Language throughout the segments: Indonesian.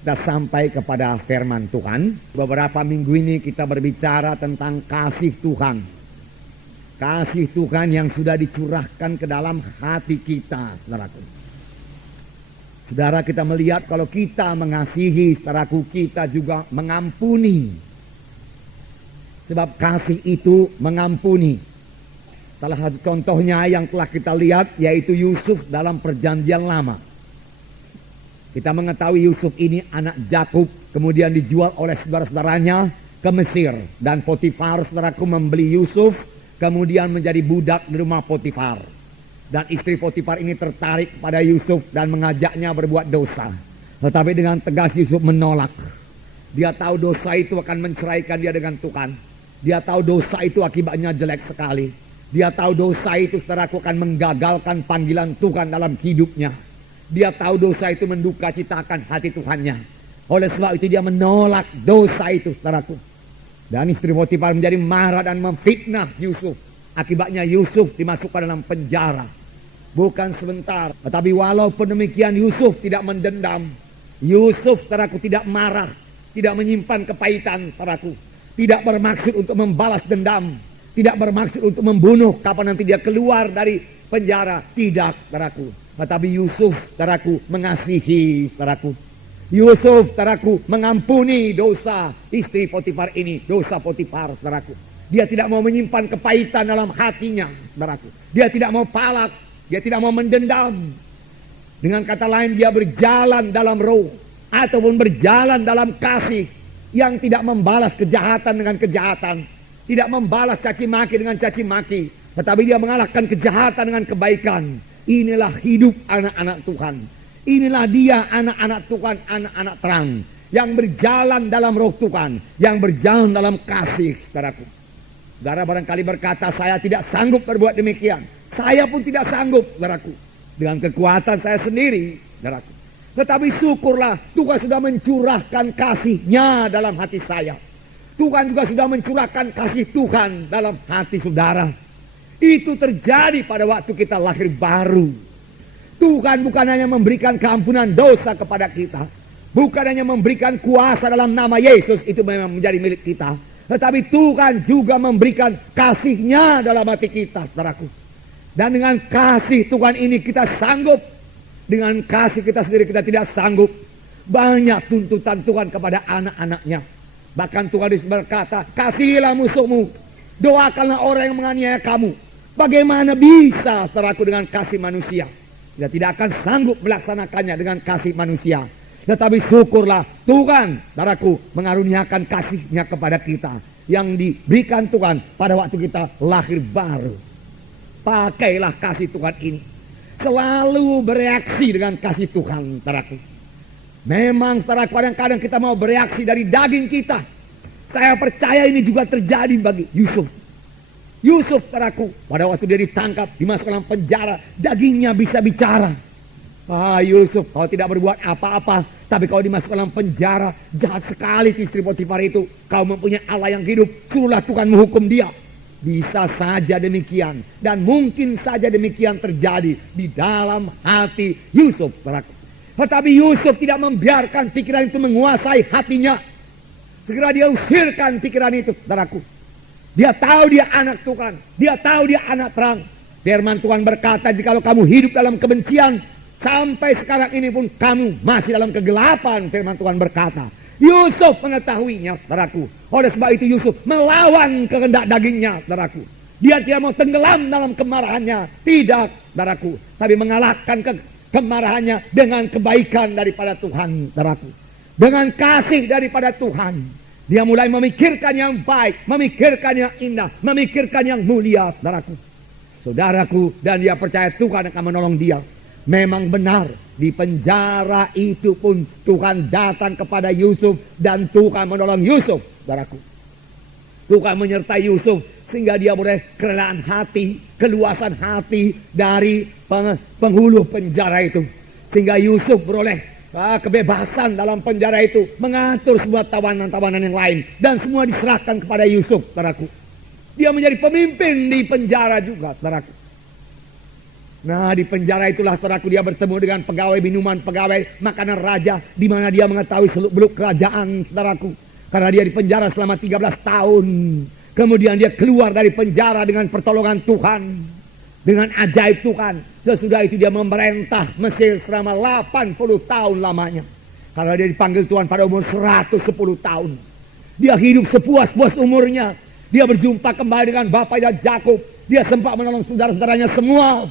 Kita sampai kepada firman Tuhan. Beberapa minggu ini kita berbicara tentang kasih Tuhan. Kasih Tuhan yang sudah dicurahkan ke dalam hati kita, saudaraku. Saudara, kita melihat kalau kita mengasihi, saudaraku, kita juga mengampuni. Sebab kasih itu mengampuni. Salah satu contohnya yang telah kita lihat yaitu Yusuf dalam perjanjian lama. Kita mengetahui Yusuf ini anak Yakub, kemudian dijual oleh saudara-saudaranya ke Mesir. Dan Potifar, saudaraku, membeli Yusuf, kemudian menjadi budak di rumah Potifar. Dan istri Potifar ini tertarik pada Yusuf dan mengajaknya berbuat dosa. Tetapi dengan tegas Yusuf menolak. Dia tahu dosa itu akan menceraikan dia dengan Tuhan. Dia tahu dosa itu akibatnya jelek sekali. Dia tahu dosa itu, saudaraku, akan menggagalkan panggilan Tuhan dalam hidupnya. Dia tahu dosa itu menduka citakan hati Tuhannya. Oleh sebab itu dia menolak dosa itu, saudaraku. Dan istri Potifar menjadi marah dan memfitnah Yusuf. Akibatnya Yusuf dimasukkan dalam penjara. Bukan sebentar, tetapi walaupun demikian Yusuf tidak mendendam. Yusuf, saudaraku, tidak marah, tidak menyimpan kepahitan, saudaraku. Tidak bermaksud untuk membalas dendam, tidak bermaksud untuk membunuh kapan nanti dia keluar dari penjara. Tidak, saudaraku. Tetapi Yusuf, saudaraku, mengasihi, saudaraku. Yusuf, saudaraku, mengampuni dosa istri Potifar ini, dosa Potifar, saudaraku. Dia tidak mau menyimpan kepahitan dalam hatinya, saudaraku. Dia tidak mau palak, dia tidak mau mendendam. Dengan kata lain, dia berjalan dalam roh ataupun berjalan dalam kasih yang tidak membalas kejahatan dengan kejahatan, tidak membalas caci maki dengan caci maki, tetapi dia mengalahkan kejahatan dengan kebaikan. Inilah hidup anak-anak Tuhan. Inilah dia anak-anak Tuhan, anak-anak terang. Yang berjalan dalam roh Tuhan. Yang berjalan dalam kasih, saudaraku. Saudara barangkali berkata, saya tidak sanggup berbuat demikian. Saya pun tidak sanggup, saudaraku. Dengan kekuatan saya sendiri, saudaraku. Tetapi syukurlah, Tuhan sudah mencurahkan kasih-Nya dalam hati saya. Tuhan juga sudah mencurahkan kasih Tuhan dalam hati saudara. Itu terjadi pada waktu kita lahir baru. Tuhan bukan hanya memberikan keampunan dosa kepada kita. Bukan hanya memberikan kuasa dalam nama Yesus, itu memang menjadi milik kita. Tetapi Tuhan juga memberikan kasih-Nya dalam hati kita, saudaraku. Dan dengan kasih Tuhan ini kita sanggup. Dengan kasih kita sendiri kita tidak sanggup. Banyak tuntutan Tuhan kepada anak-anaknya. Bahkan Tuhan berkata, kasihilah musuhmu. Doakanlah orang yang menganiaya kamu. Bagaimana bisa, saudaraku, dengan kasih manusia? Kita tidak akan sanggup melaksanakannya dengan kasih manusia. Tetapi syukurlah Tuhan, saudaraku, mengaruniakan kasih-Nya kepada kita. Yang diberikan Tuhan pada waktu kita lahir baru. Pakailah kasih Tuhan ini. Selalu bereaksi dengan kasih Tuhan, saudaraku. Memang, saudaraku, kadang-kadang kita mau bereaksi dari daging kita. Saya percaya ini juga terjadi bagi Yusuf. Yusuf, saudaraku, pada waktu dia ditangkap, dimasukkan dalam penjara, dagingnya bisa bicara. Yusuf, kau tidak berbuat apa-apa, tapi kau dimasukkan dalam penjara, jahat sekali istri Potifar itu. Kau mempunyai Allah yang hidup, suruhlah Tuhan menghukum dia. Bisa saja demikian, dan mungkin saja demikian terjadi di dalam hati Yusuf, saudaraku. Tetapi Yusuf tidak membiarkan pikiran itu menguasai hatinya. Segera dia usirkan pikiran itu, saudaraku. Dia tahu dia anak Tuhan. Dia tahu dia anak terang. Firman Tuhan berkata, jikalau kamu hidup dalam kebencian, sampai sekarang ini pun kamu masih dalam kegelapan. Firman Tuhan berkata. Yusuf mengetahuinya, saudaraku. Oleh sebab itu Yusuf melawan kehendak dagingnya, saudaraku. Dia tidak mau tenggelam dalam kemarahannya. Tidak, saudaraku. Tapi mengalahkan kemarahannya dengan kebaikan daripada Tuhan, saudaraku. Dengan kasih daripada Tuhan. Dia mulai memikirkan yang baik, memikirkan yang indah, memikirkan yang mulia, saudaraku. Saudaraku, dan dia percaya Tuhan akan menolong dia. Memang benar, di penjara itu pun Tuhan datang kepada Yusuf dan Tuhan menolong Yusuf, saudaraku. Tuhan menyertai Yusuf sehingga dia boleh kerelaan hati, keluasan hati dari penghulu penjara itu. Sehingga Yusuf beroleh kebebasan dalam penjara itu, mengatur sebuah tawanan-tawanan yang lain, dan semua diserahkan kepada Yusuf, saudaraku. Dia menjadi pemimpin di penjara juga, saudaraku. Nah, di penjara itulah saudaraku dia bertemu dengan pegawai minuman, pegawai makanan raja, di mana dia mengetahui seluk-beluk kerajaan, saudaraku. Karena dia di penjara selama 13 tahun. Kemudian dia keluar dari penjara dengan pertolongan Tuhan, dengan ajaib Tuhan. Sesudah itu dia memerintah Mesir selama 80 tahun lamanya. Karena dia dipanggil Tuhan pada umur 110 tahun. Dia hidup sepuas-puas umurnya. Dia berjumpa kembali dengan bapaknya Yakub. Dia sempat menolong saudara-saudaranya semua.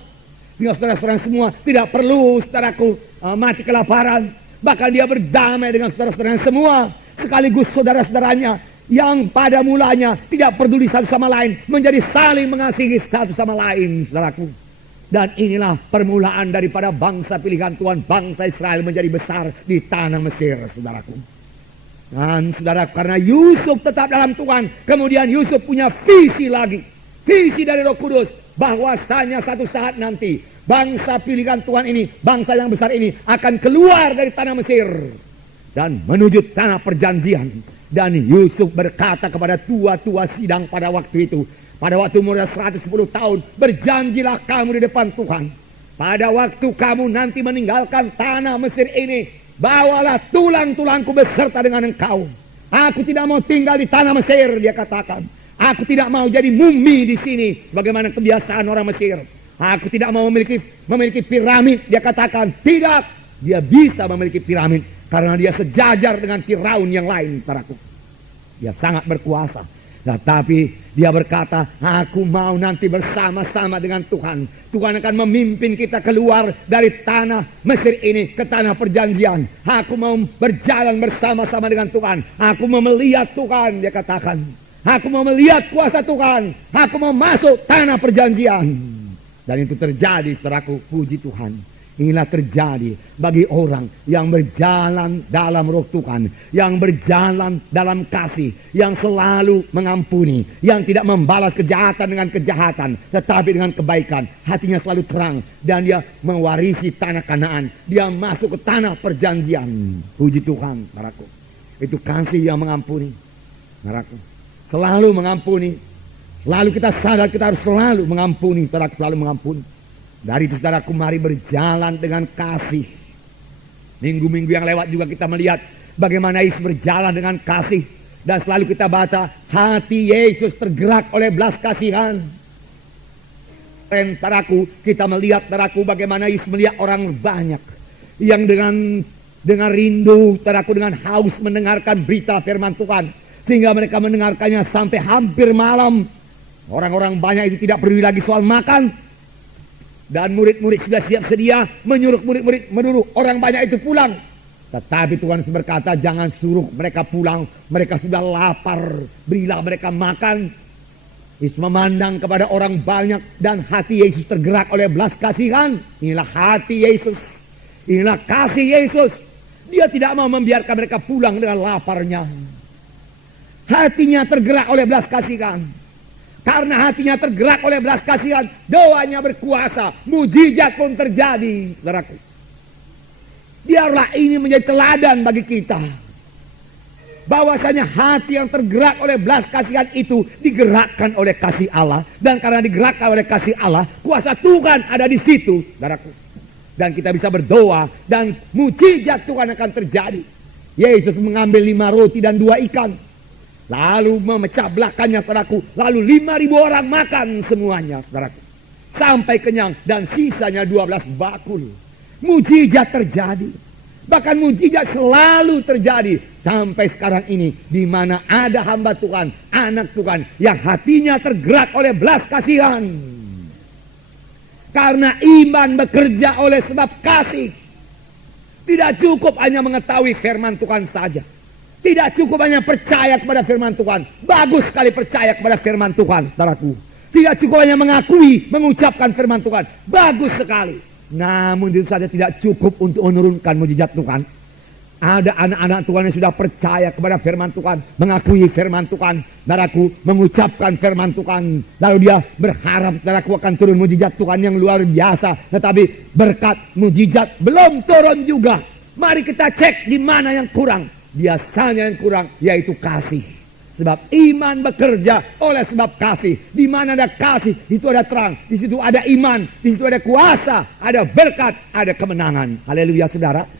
Dengan saudara-saudaranya semua. Tidak perlu saudaraku mati kelaparan. Bahkan dia berdamai dengan saudara-saudaranya semua. Sekaligus saudara-saudaranya yang pada mulanya tidak peduli satu sama lain. Menjadi saling mengasihi satu sama lain, saudaraku. Dan inilah permulaan daripada bangsa pilihan Tuhan. Bangsa Israel menjadi besar di tanah Mesir, saudaraku. Dan saudara, karena Yusuf tetap dalam Tuhan, kemudian Yusuf punya visi lagi. Visi dari Roh Kudus. Bahwasanya satu saat nanti bangsa pilihan Tuhan ini, bangsa yang besar ini akan keluar dari tanah Mesir dan menuju tanah perjanjian. Dan Yusuf berkata kepada tua-tua sidang pada waktu itu, pada waktu umurnya 110 tahun, berjanjilah kamu di depan Tuhan. Pada waktu kamu nanti meninggalkan tanah Mesir ini, bawalah tulang-tulangku beserta dengan engkau. Aku tidak mau tinggal di tanah Mesir, dia katakan. Aku tidak mau jadi mumi di sini, bagaimana kebiasaan orang Mesir. Aku tidak mau memiliki piramid, dia katakan. Tidak, dia bisa memiliki piramid karena dia sejajar dengan Firaun yang lain, saudaraku. Dia sangat berkuasa. Tetapi dia berkata, aku mau nanti bersama-sama dengan Tuhan. Tuhan akan memimpin kita keluar dari tanah Mesir ini ke tanah perjanjian. Aku mau berjalan bersama-sama dengan Tuhan. Aku mau melihat Tuhan, dia katakan. Aku mau melihat kuasa Tuhan. Aku mau masuk tanah perjanjian. Dan itu terjadi, saudaraku, puji Tuhan. Inilah terjadi bagi orang yang berjalan dalam Roh Tuhan, yang berjalan dalam kasih, yang selalu mengampuni, yang tidak membalas kejahatan dengan kejahatan, tetapi dengan kebaikan. Hatinya selalu terang dan dia mewarisi tanah Kanaan. Dia masuk ke tanah perjanjian. Puji Tuhan, saudaraku. Itu kasih yang mengampuni, saudaraku. Selalu mengampuni. Selalu kita sadar kita harus selalu mengampuni, saudaraku, selalu mengampuni. Dari itu, saudaraku, mari berjalan dengan kasih. Minggu-minggu yang lewat juga kita melihat bagaimana Yesus berjalan dengan kasih. Dan selalu kita baca, hati Yesus tergerak oleh belas kasihan. Dan saudaraku, kita melihat, saudaraku, bagaimana Yesus melihat orang banyak yang dengan rindu, saudaraku, dengan haus mendengarkan berita firman Tuhan. Sehingga mereka mendengarkannya sampai hampir malam. Orang-orang banyak itu tidak peduli lagi soal makan. Dan murid-murid sudah siap sedia menyuruh murid-murid menurut orang banyak itu pulang. Tetapi Tuhan berkata, jangan suruh mereka pulang. Mereka sudah lapar. Berilah mereka makan. Yesus memandang kepada orang banyak dan hati Yesus tergerak oleh belas kasihan. Inilah hati Yesus. Inilah kasih Yesus. Dia tidak mau membiarkan mereka pulang dengan laparnya. Hatinya tergerak oleh belas kasihan. Karena hatinya tergerak oleh belas kasihan, doanya berkuasa, mujizat pun terjadi, saudaraku. Biarlah ini menjadi teladan bagi kita. Bahwasanya hati yang tergerak oleh belas kasihan itu digerakkan oleh kasih Allah. Dan karena digerakkan oleh kasih Allah, kuasa Tuhan ada di situ, saudaraku. Dan kita bisa berdoa dan mujizat Tuhan akan terjadi. Yesus mengambil 5 roti dan 2 ikan. Lalu memecah belahkannya, saudaraku. Lalu 5.000 orang makan semuanya, saudaraku. Sampai kenyang dan sisanya 12 bakul. Mujizat terjadi. Bahkan mujizat selalu terjadi sampai sekarang ini. Di mana ada hamba Tuhan, anak Tuhan yang hatinya tergerak oleh belas kasihan. Karena iman bekerja oleh sebab kasih. Tidak cukup hanya mengetahui firman Tuhan saja. Tidak cukup hanya percaya kepada firman Tuhan. Bagus sekali percaya kepada firman Tuhan, saudaraku. Tidak cukup hanya mengakui, mengucapkan firman Tuhan. Bagus sekali. Namun itu saja tidak cukup untuk menurunkan mujizat Tuhan. Ada anak-anak Tuhan yang sudah percaya kepada firman Tuhan. Mengakui firman Tuhan. Saudaraku, mengucapkan firman Tuhan. Lalu dia berharap, saudaraku, akan turun mujizat Tuhan yang luar biasa. Tetapi berkat mujizat belum turun juga. Mari kita cek di mana yang kurang. Biasanya yang kurang yaitu kasih. Sebab iman bekerja oleh sebab kasih. Di mana ada kasih, di situ ada terang, di situ ada iman, di situ ada kuasa, ada berkat, ada kemenangan. Haleluya saudara.